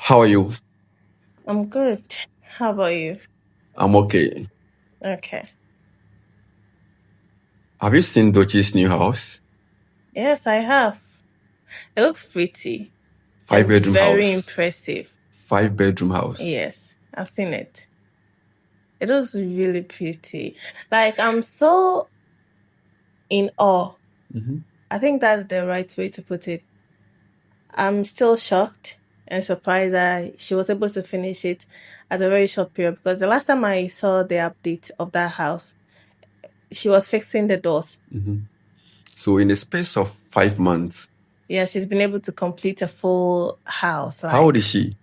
How are you? I'm good. How about you? I'm okay. Okay. Have you seen Dochi's new house? Yes, I have. It looks pretty Five and bedroom very house. impressive. 5 bedroom house. Yes, I've seen it. It looks really pretty. Like, I'm so in awe. hmm I think that's the right way to put it. I'm still shocked and surprised that she was able to finish it at a very short period because the last time I saw the update of that house, she was fixing the doors. hmm So in the space of 5 months, Yeah, she's been able to complete a full house. how old is Like, she?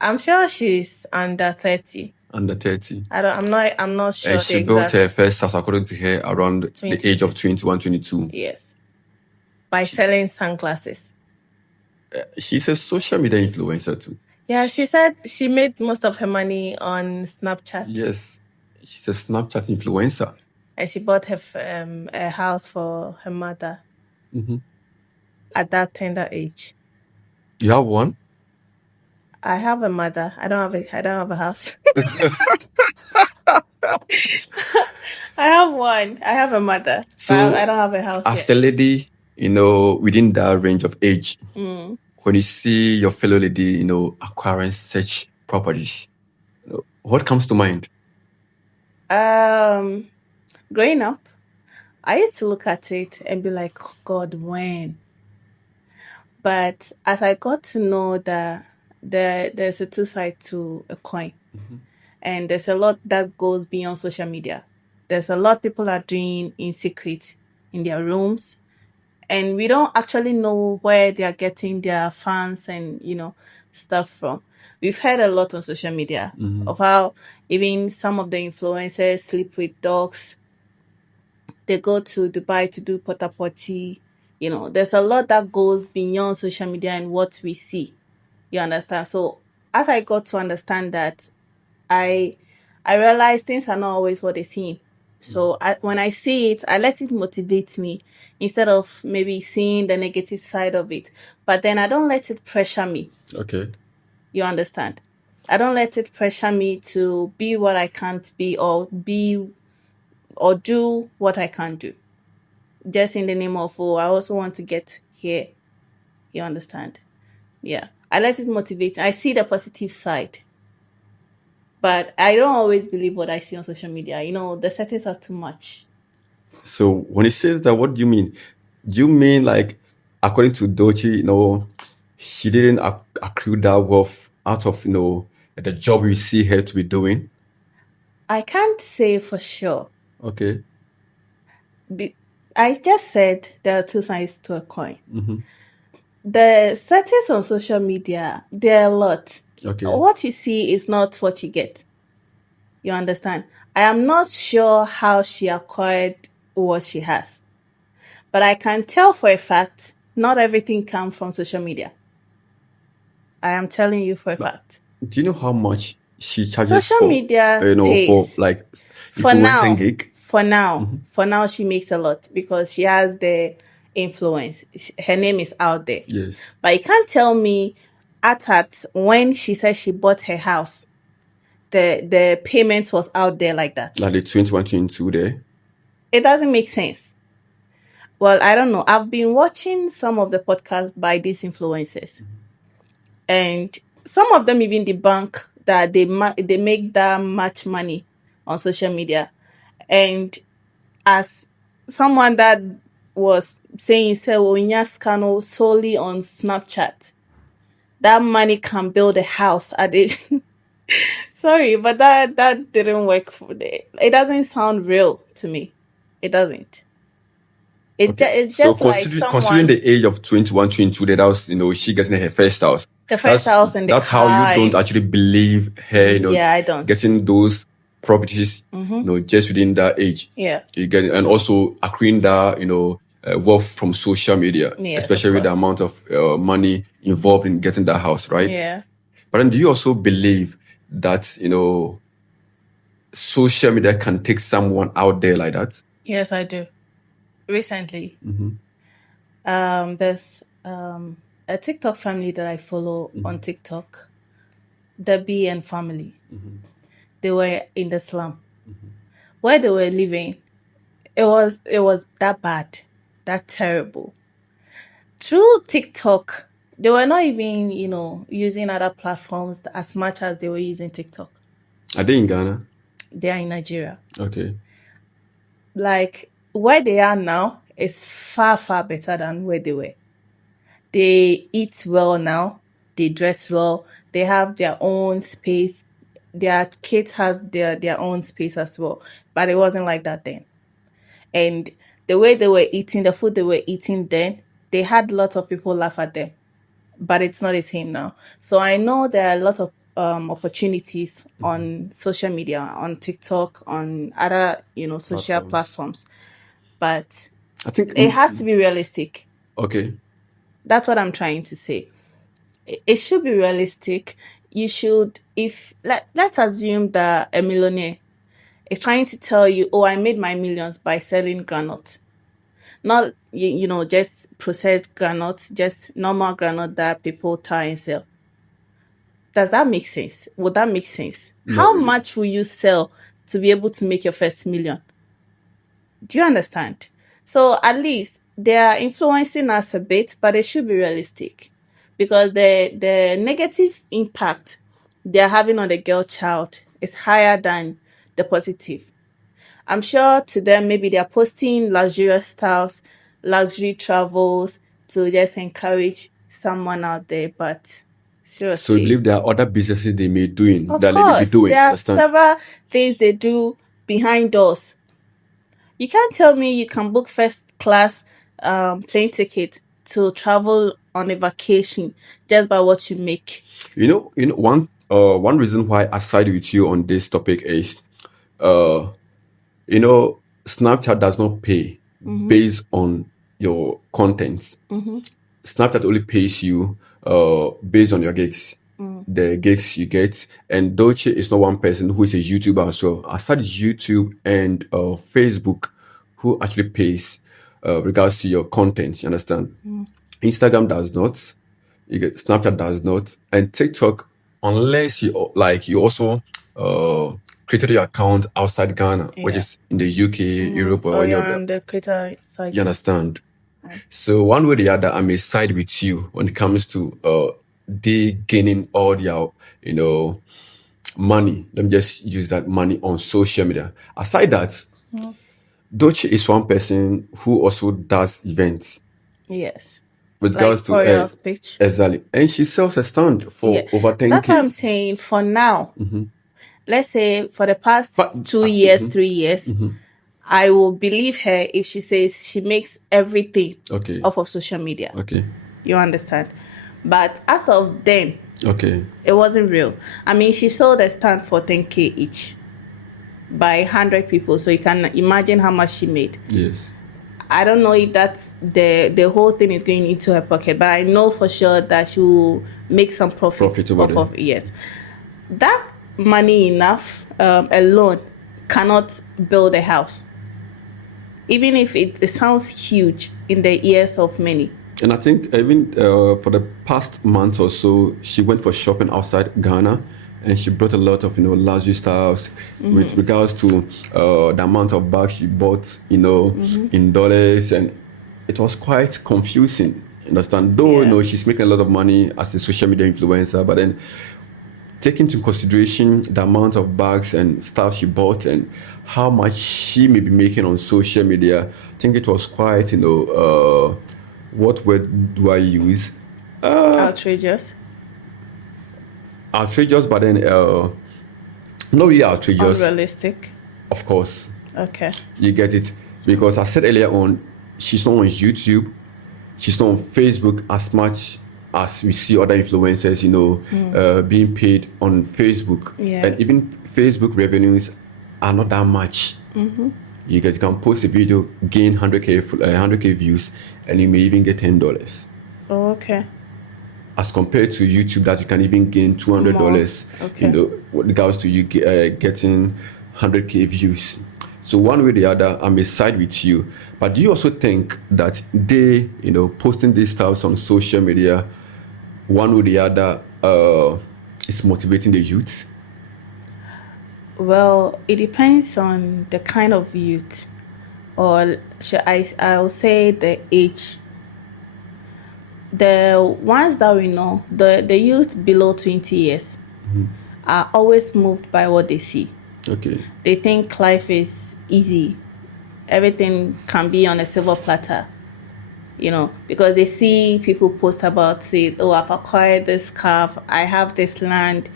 I'm sure she's under 30. Under 30. I'm not And sure the she built her exact first house, according to her, around the age of 22. 21, 22. Yes. By She, selling sunglasses. she's a social media influencer too. Yeah, she said she made most of her money on Snapchat Yes, she's a Snapchat influencer. and she bought her a house for her mother hmm at that tender age. You have one? I have a mother. I don't have a house. I have one. I have a mother, but I So, don't have a house as yet. a lady, within that range of age, Mm. when you see your fellow lady, acquiring such properties, what comes to mind? Um, Growing up, I used to look at it and be like, "Oh, God, when?" But as I got to know that there's a two side to a coin, Mhm. and there's a lot that goes beyond social media. There's a lot people are doing in secret in their rooms, and we don't actually know where they are getting their fans and stuff from. We've heard a lot on social media Mhm. of how even some of the influencers sleep with dogs. They go to Dubai to do porta potty. There's a lot that goes beyond social media and what we see. You understand? So as I got to understand that, I I realized things are not always what they seem. So when I see it, I let it motivate me instead of maybe seeing the negative side of it. But then I don't let it pressure me. Okay. You understand? I don't let it pressure me to be what I can't be or do what I can't do. Just in the name of, oh, I also want to get here. You understand? Yeah. I let it motivate. I see the positive side. But I don't always believe what I see on social media. The settings are too much. So when it says that, what do you mean? Do you mean like, according to Dochi, she didn't accrue that wealth out of, the job we see her to be doing? I can't say for sure. Okay. Be- I just said there are two sides to a coin. hmm The settings on social media, there are a lot. Okay. What you see is not what you get. You understand? I am not sure how she acquired what she has, but I can tell for a fact not everything comes from social media. I am telling you for a But fact. do you know how much she charges Social for, media for pays. like For influencing now, gig? for now, for now, she makes a lot because she has the influence. Her name is out there. Yes. But you can't tell me at when she said she bought her house, the payment was out there like that. Like the 21, 22 there. It doesn't make sense. Well, I don't know. I've been watching some of the podcasts by these influencers, and some of them even debunk that they make that much money on social media. And as someone that was saying, say, Scano solely on Snapchat, that money can build a house at it. Sorry, but that didn't work for the. It doesn't sound real to me. It doesn't. Okay. It's So just like considering someone the age of 21, 22, that was, she getting her first house. the first That's house and the that's how you car don't and actually believe her, yeah, I don't. getting those properties, just within that age. Yeah. You get, and also accruing that, wealth from social media, Yes, of especially with the course. amount of money involved in getting that house, right? Yeah. But then do you also believe that, social media can take someone out there like that? Yes, I do. Recently, Mm-hmm. there's a TikTok family that I follow on TikTok, Debbie and family. They were in the slum. Where they were living, it was that bad, that terrible. Through TikTok, they were not even, using other platforms as much as they were using TikTok. Are they in Ghana? They are in Nigeria. Okay. Like where they are now is far, far better than where they were. They eat well now. They dress well. They have their own space. Their kids have their own space as well. But it wasn't like that then. And the way they were eating, the food they were eating then, they had lots of people laugh at them. But it's not the same now. So I know there are a lot of opportunities on social media, on TikTok, on other, social platforms. But I think it has to be realistic. Okay. That's what I'm trying to say. It should be realistic. You should, let's assume that a millionaire is trying to tell you, oh, I made my millions by selling granite. Not, just processed granite, just normal granite that people tie and sell. Does that make sense? Would that make sense? No. How much will you sell to be able to make your first million? Do you understand? So at least they are influencing us a bit, but it should be realistic. Because the negative impact they're having on the girl child is higher than the positive. I'm sure to them, maybe they're posting luxurious styles, luxury travels to just encourage someone out there. But seriously. So you believe there are other businesses they may be doing Of that they may be course, doing? there are Understand? several things they do behind doors. You can't tell me you can book first class plane ticket to travel on a vacation just by what you make. One reason why I side with you on this topic is, Snapchat does not pay based on your contents. Snapchat only pays you based on your gigs, the gigs you get. And Dulcie is not one person who is a YouTuber as well. Aside YouTube and Facebook, who actually pays regards to your content, you understand? Instagram does not. Snapchat does not. And TikTok, unless you also created your account outside Ghana, which is in the UK, Europe, or any other. On the creator site. You understand? So one way or the other, I may side with you when it comes to they gaining all their, money. Let me just use that money on social media. Aside that, Dulcie is one person who also does events. Yes. With Like regards to Royal speech. Exactly. And she sells a stand for over 10K. That's what I'm saying. For now, let's say for the past 2 years, 3 years, I will believe her if she says she makes everything off of social media. Okay. You understand? But as of then, it wasn't real. I mean, she sold a stand for 10K each by 100 people. So you can imagine how much she made. Yes. I don't know if that's the whole thing is going into her pocket, but I know for sure that she will make some profit off of. Yes. That money enough alone cannot build a house. Even if it sounds huge in the ears of many. And I think even for the past month or so, she went for shopping outside Ghana, and she brought a lot of luxury styles with regards to the amount of bags she bought, in dollars, and it was quite confusing. Understand? Though she's making a lot of money as a social media influencer, but then take into consideration the amount of bags and stuff she bought and how much she may be making on social media, I think it was quite, what word do I use? Outrageous. Outrageous, but then not really outrageous. Unrealistic. Of course. Okay. You get it? Because I said earlier on, she's not on YouTube, she's not on Facebook as much as we see other influencers, being paid on Facebook. Yeah. And even Facebook revenues are not that much. You can post a video, gain 100K views, and you may even get $10. Oh, okay. As compared to YouTube, that you can even gain $200. Okay. With regards to you getting 100K views. So one way or the other, I may side with you. But do you also think that they, posting these stuff on social media, one way or the other, is motivating the youth? Well, it depends on the kind of youth, or should I'll say the age. The ones that we know, the youth below 20 years are always moved by what they see. Okay. They think life is easy. Everything can be on a silver platter, because they see people post about it. Oh, I've acquired this car, I have this land,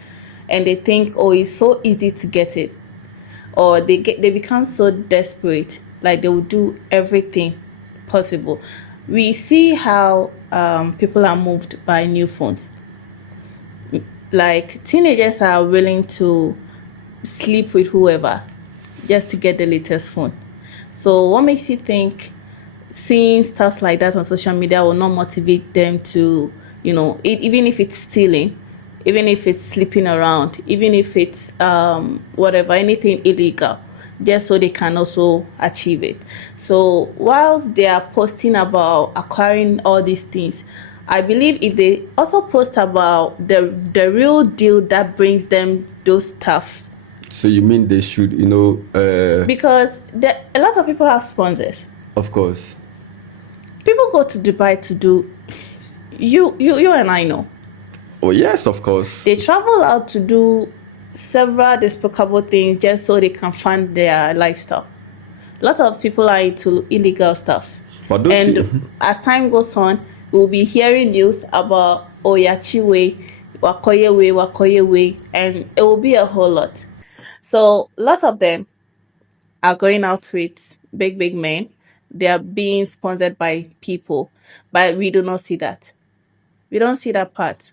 and they think, oh, it's so easy to get it. Or they become so desperate, like they will do everything possible. We see how people are moved by new phones. Like teenagers are willing to sleep with whoever just to get the latest phone. So what makes you think seeing stuff like that on social media will not motivate them to, even if it's stealing, even if it's sleeping around, even if it's whatever, anything illegal, just so they can also achieve it. So whilst they are posting about acquiring all these things, I believe if they also post about the real deal that brings them those stuffs. So you mean they should, Because a lot of people have sponsors. Of course. People go to Dubai to do, you and I know. Oh yes, of course. They travel out to do several despicable things just so they can fund their lifestyle. A lot of people are into illegal stuff. And as time goes on, we'll be hearing news about Oyachiwe, Wakoyewe, and it will be a whole lot. So lots of them are going out with big men. They are being sponsored by people, but we do not see that. We don't see that part.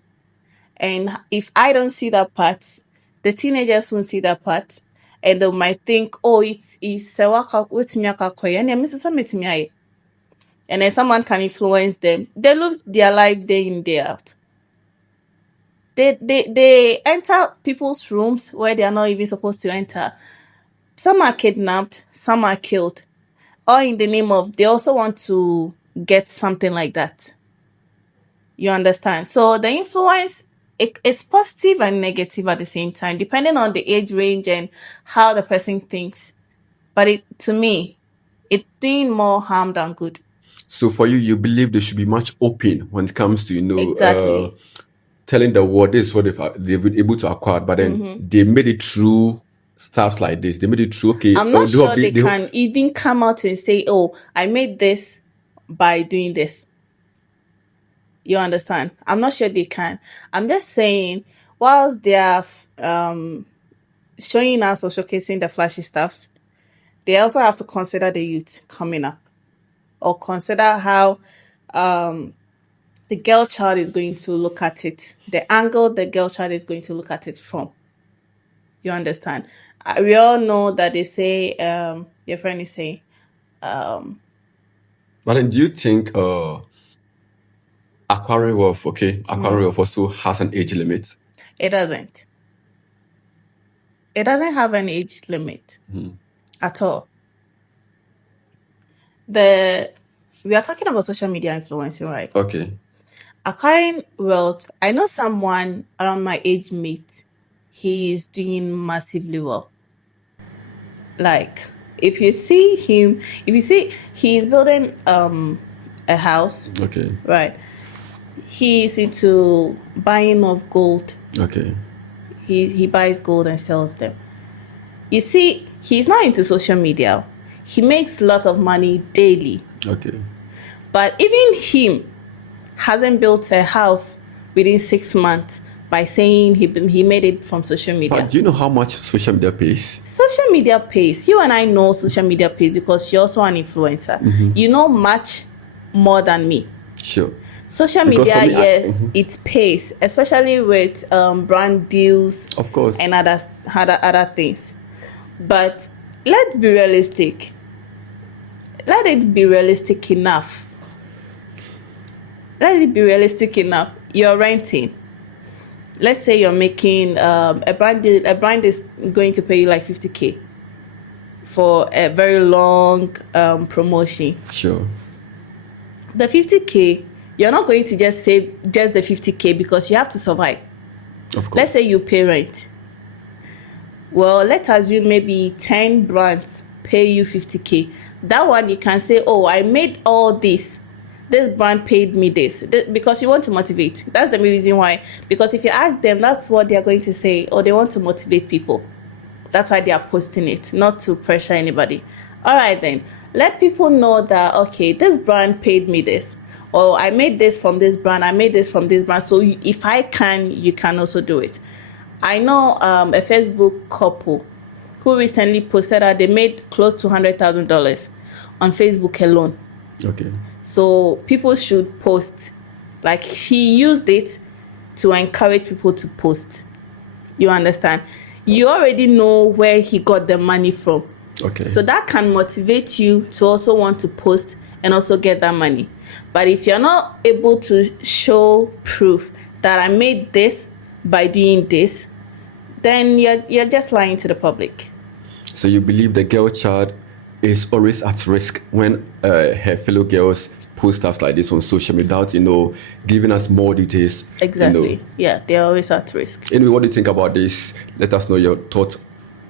And if I don't see that part, the teenagers won't see that part, and they might think, oh, it's and then someone can influence them. They lose their life day in, day out. They enter people's rooms where they are not even supposed to enter. Some are kidnapped, some are killed, all in the name of they also want to get something like that. You understand? So the influence, it's positive and negative at the same time, depending on the age range and how the person thinks. But to me, it's doing more harm than good. So for you believe they should be much open when it comes to, exactly. Telling the world this is what they've been able to acquire, but then they made it through stuff like this. They made it through, okay. I'm not sure they can even come out and say, oh, I made this by doing this. You understand? I'm not sure they can. I'm just saying, whilst they are showing us or showcasing the flashy stuffs, they also have to consider the youth coming up, or consider how the girl child is going to look at it, the angle the girl child is going to look at it from. You understand? We all know that they say, your friend is saying. But then do you think acquiring wealth also has an age limit? It doesn't. It doesn't have an age limit at all. We are talking about social media influencing, right? Okay. Acquiring wealth, I know someone around my age mate, he is doing massively well. Like, if you see he's building a house. Okay. Right. He's into buying of gold. Okay. He buys gold and sells them. You see, he's not into social media. He makes lots of money daily. Okay. But even him hasn't built a house within 6 months by saying he made it from social media. But do you know how much social media pays? Social media pays. You and I know social media pays because you're also an influencer. You know much more than me. Sure. Social media, yes, it pays, especially with brand deals, of course, and other things. But let's be realistic. Let it be realistic enough. You're renting. Let's say you're making a brand is going to pay you like 50K for a very long promotion. Sure. The 50K, you're not going to just save just the 50K because you have to survive. Of course. Let's say you pay rent. Well, let's assume maybe 10 brands pay you 50K. That one you can say, oh, I made all this. This brand paid me this, because you want to motivate. That's the main reason why. Because if you ask them, that's what they're going to say, or they want to motivate people. That's why they are posting it, not to pressure anybody. All right, then. Let people know that, okay, this brand paid me this. Or I made this from this brand. I made this from this brand. So if I can, you can also do it. I know a Facebook couple who recently posted that they made close to $100,000 on Facebook alone. Okay. So people should post. Like, he used it to encourage people to post. You understand? You already know where he got the money from. Okay. So that can motivate you to also want to post and also get that money. But if you're not able to show proof that I made this by doing this, then you're just lying to the public. So you believe the girl child is always at risk when her fellow girls post stuff like this on social media without, giving us more details. Exactly. Yeah, they're always at risk. Anyway, what do you think about this? Let us know your thoughts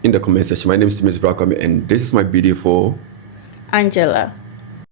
in the comment section. My name is Timis Brakami, and this is my video for Angela.